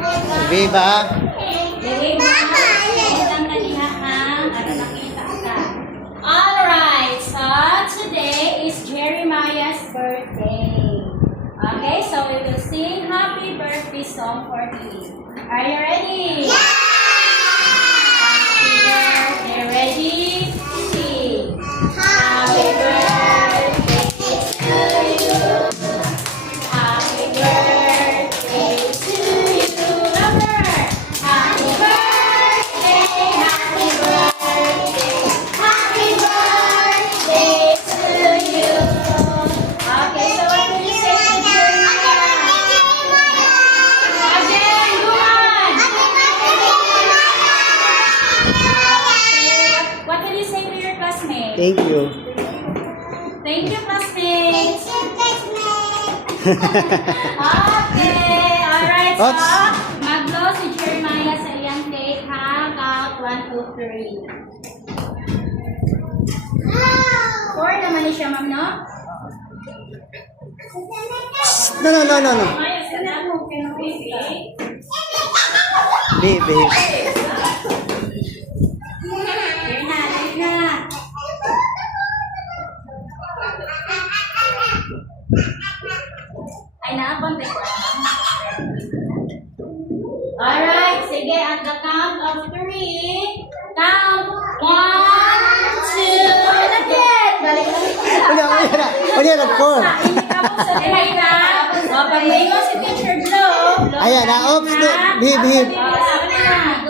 Viva. Alright, so today is Jeremiah's birthday. Okay, so we will sing happy birthday song for him. Are you ready? Yeah! Happy birthday, ready? Sing. Happy birthday to you. Happy birthday to you. Louder. Happy birthday, happy birthday. Happy birthday to you. Okay, so what do you say to Jeremiah? Again, go on. Okay, what can you say to your classmates? Thank you. Thank you, classmates. Okay, alright, so Oops. mag-blow si Jeremiah sa iyang cake, ha? Count 1, 2, 3. 4 naman ni siya, ma'am, no? No. Ayos ka na, okay, Baby. Here na. Ay, nakakontek ko. Alright, sige, at the count of 3, count 1, 2, and again! Balik lang. Wala na, 4. Hindi ka po sa dihay na. O, pag may mo si Teacher Glow. Ayan na, oops, hip. Sabi na,